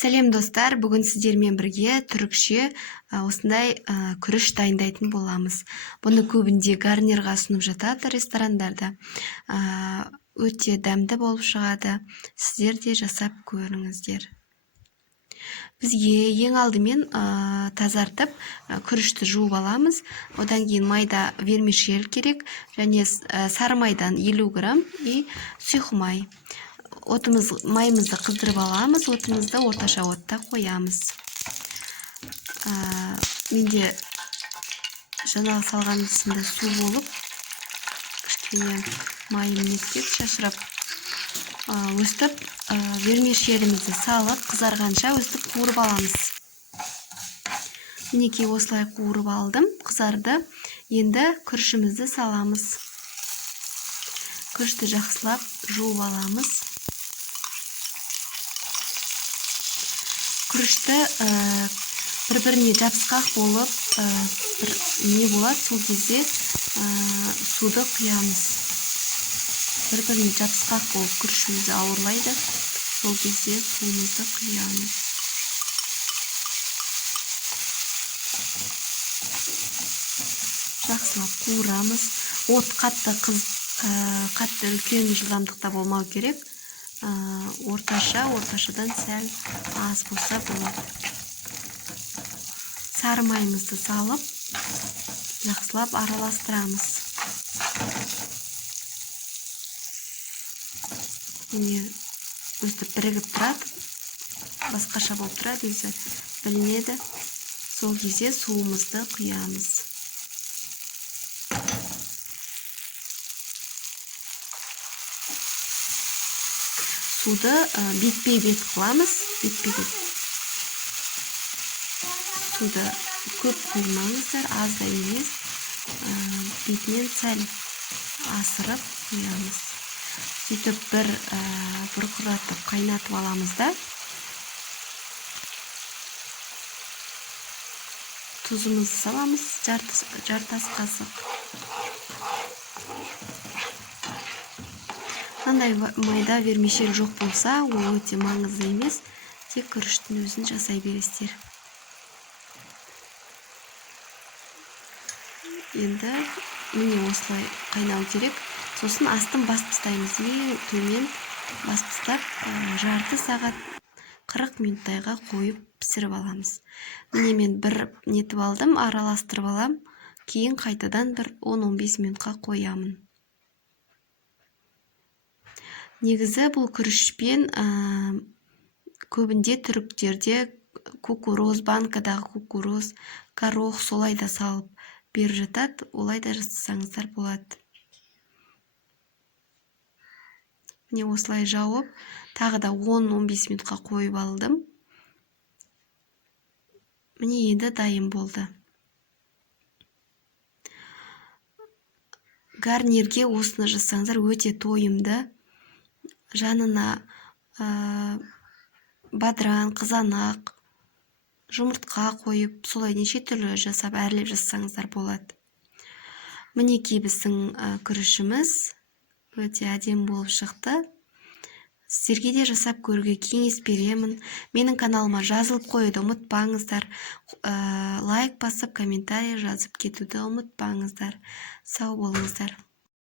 Сәлем достар, бүгін сіздермен бірге түрікше осындай күріш дайындайтын боламыз. Бұны көбінде гарнирға ұсынып жатады ресторандарда. Өте дәмді болып шығады. Сіздер де жасап көріңіздер. Бізге ең алдымен тазартып күрішті жуып аламыз. Одан кейін майда вермишель керек, және сары майдан 50 грамм и сұйық май. Майымызды қыздырып аламыз, отымызды орташа отта қоямыз. Менде жаңағы салған үстінде су болып, кішкене майым нетпек шашырап, өстіп вермишелімізді салып, қызарғанша өстіп қуырып аламыз. Мінекей осылай қуырып алдым, қызарды. Енді күрішімізді саламыз. Күрішті жақсылап жуып аламыз. Күрішті бір-біріне жабысқақ болып, не болады, сол кезде суды құямыз. Бір-біріне жабысқақ болып күрішімізді ауырлайды, сол кезде суымызды құямыз. Жақсылап қуырамыз. От қатты үлкен жылдамдықта болмау керек. Орташадан сәл аз болса болады. Сары майымызды салып, жақсылап араластырамыз. Міне өстіп бірігіп тұрады, басқаша болып тұрады, өзі білінеді. Сол кезде суымызды құямыз. Суды бетпе-бет қыламыз, бетпе-бет. Суды көп құймаңыздар, аз да емес, бетінен сәл асырып құямыз. Сөйтіп бір бұрқыратып қайнатып аламыз да. Тұзымызды саламыз, жарты ас қасық. Қандай майда вермишель жоқ болса, ол өте маңызды емес, тек күріштің өзін жасай бересіздер. Енді міне осылай қайнау керек. Сосын астын басып тастаймыз. Төмен басып тастап, жарты сағат 40 минуттайға қойып пісіріп аламыз. Міне мен бір нетіп алдым, араластырып алам, кейін қайтадан бір 10-15 минутқа қоямын. Негізі бұл күрішпен көбінде түріктерде кукуроз, банкадағы кукуроз, горох солай да салып беріп жатады, олай да жасасаңыздар болады. Міне осылай жауып, тағы да 10-15 минутқа қойып алдым. Міне енді дайын болды. Гарнирге осыны жасаңыздар, өте тойымды. Жанына бадран, қызанақ, жұмыртқа қойып, солай неше түрлі жасап, әрлеп жасаңыздар болады. Мінекей біздің күрішіміз өте әдемі болып шықты. Сіздерге де жасап көруге кеңес беремін. Менің каналыма жазылып қоюды ұмытпаңыздар. Лайк басып, комментарий жазып кетуді ұмытпаңыздар. Сау болыңыздар.